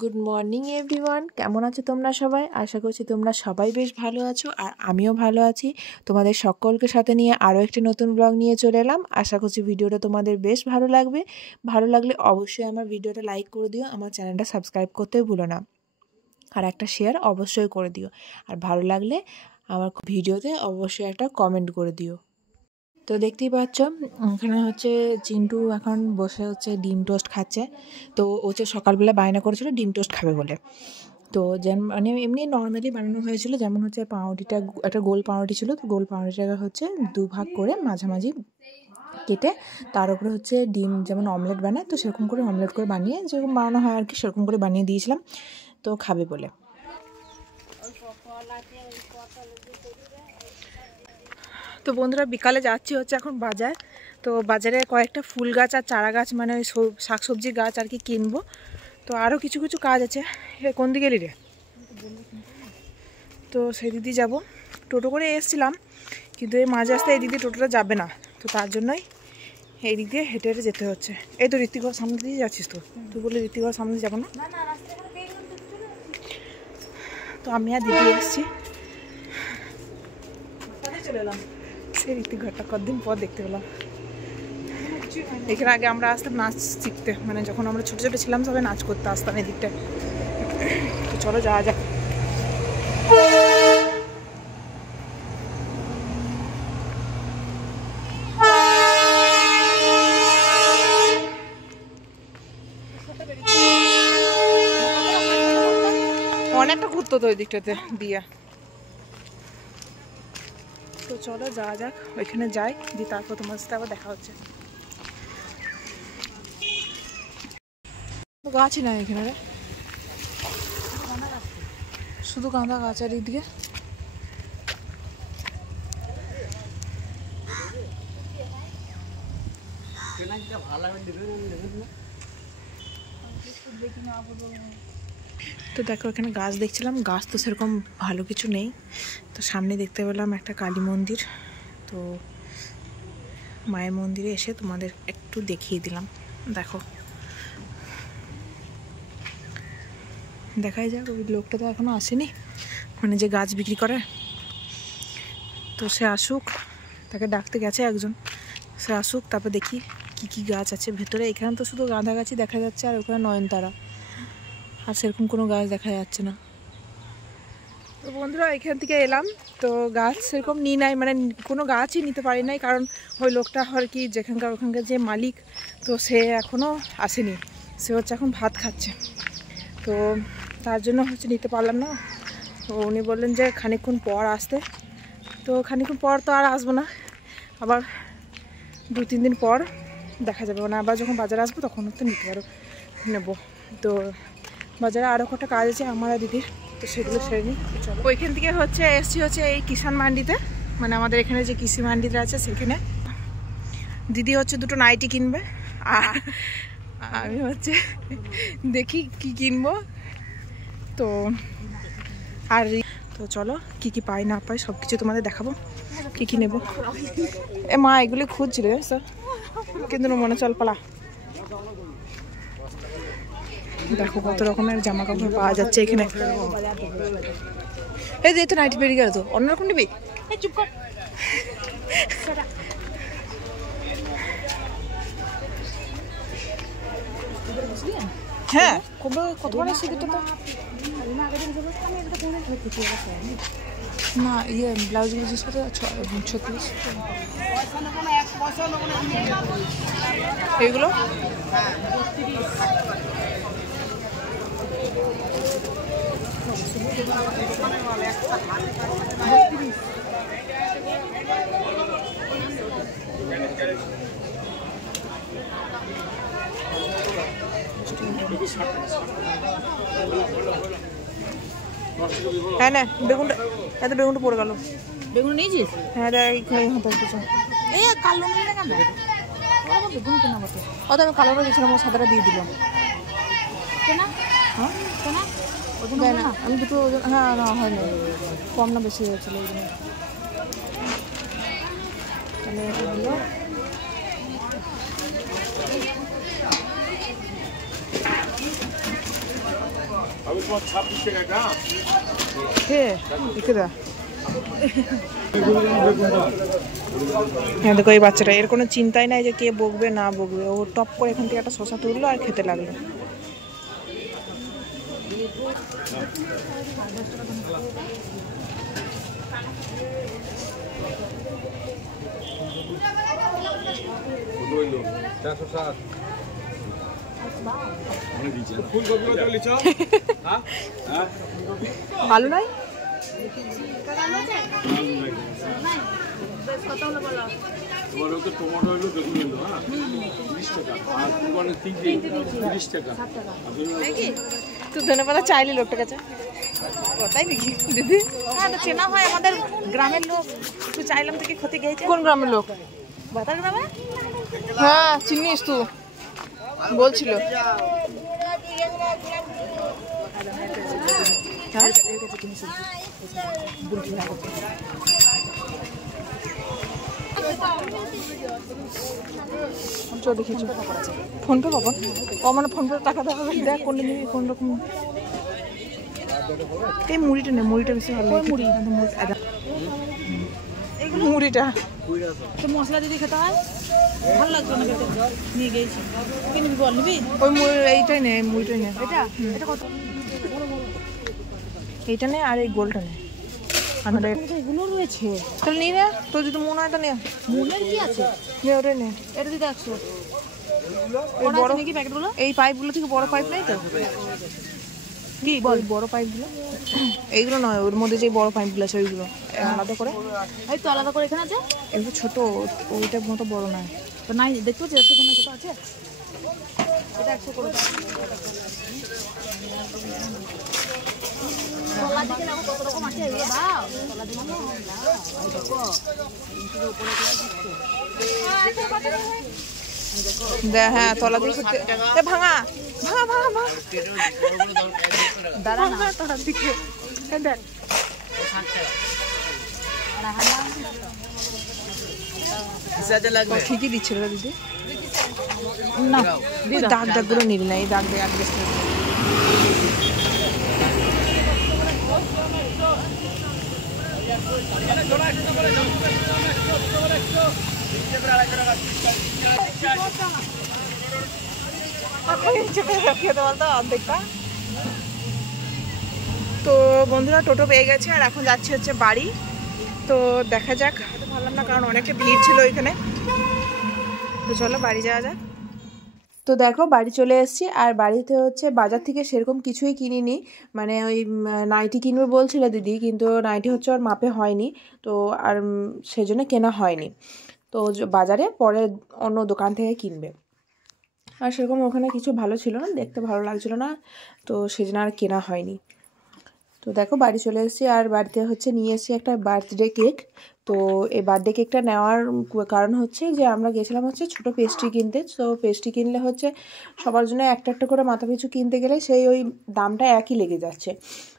Good morning everyone, কেমন আছো তোমরা সবাই? আশা করছি তোমরা সবাই বেশ ভালো আছো, আর আমিও ভালো আছি। তোমাদের সকলকে সাথে নিয়ে আরও একটি নতুন ব্লগ নিয়ে চলে এলাম। আশা করছি ভিডিওটা তোমাদের বেশ ভালো লাগবে। ভালো লাগলে অবশ্যই আমার ভিডিওটা লাইক করে দিও, আমার চ্যানেলটা সাবস্ক্রাইব করতেও ভুলো না, আর একটা শেয়ার অবশ্যই করে দিও। আর ভালো লাগলে আমার ভিডিওতে অবশ্যই একটা কমেন্ট করে দিও। তো দেখতেই পাচ্ছ এখানে হচ্ছে চিন্টু এখন বসে হচ্ছে ডিম টোস্ট খাচ্ছে। তো ও হচ্ছে সকালবেলা বায়না করেছিল ডিম টোস্ট খাবে বলে। তো মানে এমনি নর্মালি বানানো হয়েছিল, যেমন হচ্ছে পাউরুটিটা একটা গোল পাউরুটি ছিল, তো গোল পাউরুটিটা হচ্ছে দুভাগ করে মাঝামাঝি কেটে তার উপরে হচ্ছে ডিম যেমন অমলেট বানায়, তো সেরকম করে অমলেট করে বানিয়ে যেরকম বানানো হয় আর কি সেরকম করে বানিয়ে দিয়েছিলাম তো খাবে বলে। তো বন্ধুরা বিকালে যাচ্ছি হচ্ছে এখন বাজার। তো বাজারে কয়েকটা ফুল গাছ আর চারা গাছ মানে ওই শাকসবজি গাছ আর কি কিনবো। তো আরও কিছু কিছু কাজ আছে। কোন দিকে এলি রে? তো সেই দিদি যাবো। টোটো করে এসেছিলাম, কিন্তু এই মাঝে আসতে এই দিদি টোটোটা যাবে না, তো তার জন্যই এই দিক দিয়ে হেঁটে হেঁটে যেতে হচ্ছে। এই তো ঋত্বিকর সামনে দিয়ে যাচ্ছিস? তো তুই বললি ঋত্বিকর সামনে দিয়ে যাবো না? তো আমি আর দিদি এসেছি, চলে এলাম। সেই ঋত্বিকঘরটা কতদিন পর দেখতে পেলাম। এখানে আগে আমরা আসতাম নাচ শিখতে, মানে যখন আমরা ছোটো ছোটো ছিলাম সবাই নাচ করতে আসতাম এদিকটা। তো চলো যাওয়া যাক। অনেকটা ঘুরতো তো ওই দিকটাতে দিয়ে। তো চলো যাওয়া যাক, ওইখানে যাই, দিয়ে তারপর তোমার সাথে আবার দেখা হচ্ছে। গাছই নাই এখানে রে, শুধু গাঁদা গাছ আর এদিকে। তো দেখো এখানে গাছ দেখছিলাম, গাছ তো সেরকম ভালো কিছু নেই। তো সামনে দেখতে পেলাম একটা কালী মন্দির। তো মায়ের মন্দিরে এসে তোমাদের একটু দেখিয়ে দিলাম। দেখো দেখাই যাক। ওই লোকটা তো এখনো আসেনি, মানে যে গাছ বিক্রি করে। তো সে আসুক, তাকে ডাকতে গেছে একজন, সে আসুক তারপর দেখি কি কি গাছ আছে ভেতরে। এখানে তো শুধু গাঁদা গাছই দেখা যাচ্ছে, আর ওখানে নয়নতারা, আর সেরকম কোনো গাছ দেখা যাচ্ছে না। তো বন্ধুরা এখান থেকে এলাম, তো গাছ সেরকম নিই নাই, মানে কোনো গাছই নিতে পারি নাই, কারণ ওই লোকটা আর কি যেখানকার ওখানকার যে মালিক, তো সে এখনও আসেনি। সে হচ্ছে এখন ভাত খাচ্ছে, তো তার জন্য হচ্ছে নিতে পারলাম না। তো উনি বললেন যে খানিকক্ষণ পর আসতে। তো খানিকক্ষণ পর তো আর আসবো না, আবার 2-3 দিন পর দেখা যাবে, মানে আবার যখন বাজারে আসবো তখন তো নিতে পারো নেবো। তো বাজারে আরও কটা কাজ আছে আমার আর দিদির, তো সেগুলো সেরে নিই। ওইখান থেকে হচ্ছে এসছি হচ্ছে এই কিষান মান্ডিতে, মানে আমাদের এখানে যে কৃষি মান্ডিতে আছে সেখানে। দিদি হচ্ছে দুটো নাইটি কিনবে, আর আমি হচ্ছে দেখি কি কিনবো। তো আর তো চলো কি কি পাই না পাই সব কিছু তোমাদের দেখাবো, কি কি নেবো। এ মা এগুলি খুঁজছিল স্যার, কিন্তু মনে চল পালা। দেখো কত রকমের জামা কাপড় পাওয়া যাচ্ছে এখানে। এই যে তো নাইটি বেরিয়ে গেল, তো অন্যরকম নিবি। হ্যাঁ কতবার এসে তো না, ইয়ে ব্লাউজগুলো জিজ্ঞেস করতে 36 এইগুলো। হ্যাঁ না বেগুনটা, এত বেগুনটা পড়ে গেল। বেগুন নিয়েছিস? হ্যাঁ এই কিছু এই কালো নিয়ে কেন বেগুন কেনা বটে। অত আমি কালোটা দিয়েছিলাম, ও সাদাটা দিয়ে দিলাম। কেনা হ্যাঁ কেনা ওজন না, আমি দুটো ওজন। হ্যাঁ না হয়নি, কম না বেশি হয়েছিল ওই জন্য। তাহলে এগুলো দেখো এই বাচ্চাটা, এর কোনো চিন্তাই নাই যে কে বকবে না বকবে, ও টপ করে এখান থেকে একটা শশা তুললো আর খেতে লাগলো। আলু নাই, তো ধন্যবাদ চাইলি লোকটার কাছে, তাই নাকি দিদি? হ্যাঁ তো চেনা হয় আমাদের গ্রামের লোক, একটু চাইলাম থেকে ক্ষতি গেছে। কোন গ্রামের লোক? বাতার গ্রামে। হ্যাঁ চিনিস তুই, বলছিল। দেখেছো ফোন পে পাবো, ও মানে ফোন পে টাকা দেওয়া হবে, দেখ কোন নিবি কোন রকম। এই মুড়িটা নে, মুড়িটা বেশি ভালো লাগে। মুড়ি মুড়িটা তো মশলা যদি খেতে হয় ভালো লাগতো না খেতে, নিয়ে গেছি। কি নিবি বল, নিবি? ওই মুড়ি এইটাই নে, মুড়িটাই নে। এটা এটা কত? এইটা নে আর এই গোলটা নে। এগুলো রয়েছে তাহলে নিয়ে নে, তোর যদি মনে হয় তো নে। মনের কি আছে, নে ওটাই নে। এটা দিতে 100 বড় নাকি প্যাকেটগুলো? এই পাইপগুলো থেকে বড় পাইপ নেই তো? কি বল, বড় পাইপগুলো এইগুলো নয়, ওর মধ্যে যে বড় পাইপগুলো আছে ওইগুলো আলাদা করে। এই তো আলাদা করে এখানে আছে, এগুলো ছোট, ওইটার মতো বড় নয় তো। নাই দেখতে পাচ্ছি 100 কোনো ছোট আছে, এটা 100 করে দাও। তলা দিকে লাগো, কত রকম আছে এগুলো দাও। তলা দিকে দাও, এই দেখো ইঞ্চির উপরে দিচ্ছে। হ্যাঁ তলা দিয়ে ভাঙা ভাঙা ভাঙা ভাঙা, দাঁড়া না তলার দিকে দেখ। ঠিকই দিচ্ছিল দিদি না, দাগ দাগ গুলো নিবি না, এই দাগ দিয়ে আগে অর্ধেকটা। তো বন্ধুরা টোটো পেয়ে গেছে আর এখন যাচ্ছি হচ্ছে বাড়ি। তো দেখা যাক, ভাবলাম না কারণ অনেকটা ভিড় ছিল ওইখানে। তো চলো বাড়ি যাওয়া যাক। তো দেখো বাড়ি চলে এসেছি, আর বাড়িতে হচ্ছে বাজার থেকে সেরকম কিছুই কিনিনি। মানে ওই নাইটি কিনবে বলছিল দিদি, কিন্তু নাইটি হচ্ছে ওর মাপে হয়নি, তো আর সেজন্য কেনা হয়নি। তো বাজারে পরে অন্য দোকান থেকে কিনবে, আর সেরকম ওখানে কিছু ভালো ছিল না, দেখতে ভালো লাগছিল না, তো সেজন্য আর কেনা হয়নি। তো দেখো বাড়ি চলে এসেছি, আর বাড়িতে হচ্ছে নিয়ে এসেছি একটা বার্থডে কেক। তো এই বার্থডে কেকটা নেওয়ার কারণ হচ্ছে যে আমরা গেছিলাম হচ্ছে ছোটো পেস্ট্রি কিনতে। তো পেস্ট্রি কিনলে হচ্ছে সবার জন্য একটা একটা করে মাথা পিছু কিনতে গেলে সেই ওই দামটা একই লেগে যাচ্ছে।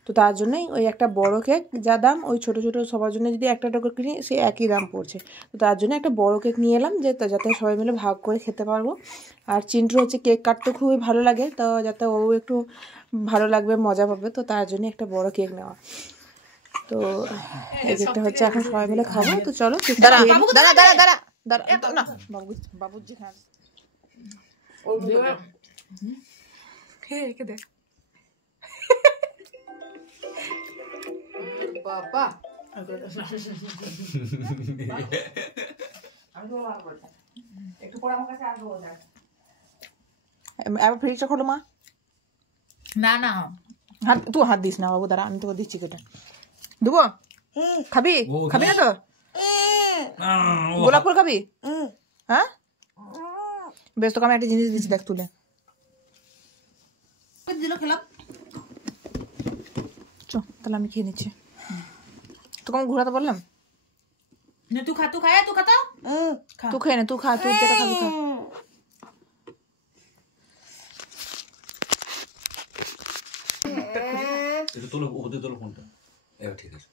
তো তার জন্যই ওই একটা বড় কেক যা দাম, ওই ছোটো ছোটো সবার জন্য যদি একটা একটা করে কিনি সে একই দাম পড়ছে। তো তার জন্য একটা বড় কেক নিয়ে এলাম, যে যাতে সবাই মিলে ভাগ করে খেতে পারবো। আর চিন্টু হচ্ছে কেক কাটতে খুবই ভালো লাগে, তো যাতে ও একটু ভালো লাগবে, মজা পাবে, তো তার জন্য একটা বড় কেক নেওয়া। তো এই কেকটা হচ্ছে এখন সবাই মিলে খাবো। তো চলো দাঁড়া দাঁড়া দাঁড়া দাঁড়া দাঁড়া না, বাবু জি হ্যাঁ দেখ বাবা একটু পরে আমার কাছে আসবো। এবার ফ্রিজটা খোলো মা। না না হাত, তুই হাত দিস না বাবু, দাঁড়া আমি তোকে দিচ্ছি কেটে দেবো। খাবি খাবি না তো? গোলাপ ফুল খাবি? হ্যাঁ বেশ, তোকে আমি একটা জিনিস দিচ্ছি, দেখ তুলে দিল, খেলাম। চো তাহলে আমি খেয়ে নিচ্ছি, তোকে আমি ঘোরাতে বললাম না। তুই খা, তুই খায়, তুই খাতা, তুই খেয়ে নে, তুই খা, তুই যেটা খাবি খা। এটা তোলো, ওদের তোলো ফোনটা। ঠিক আছে।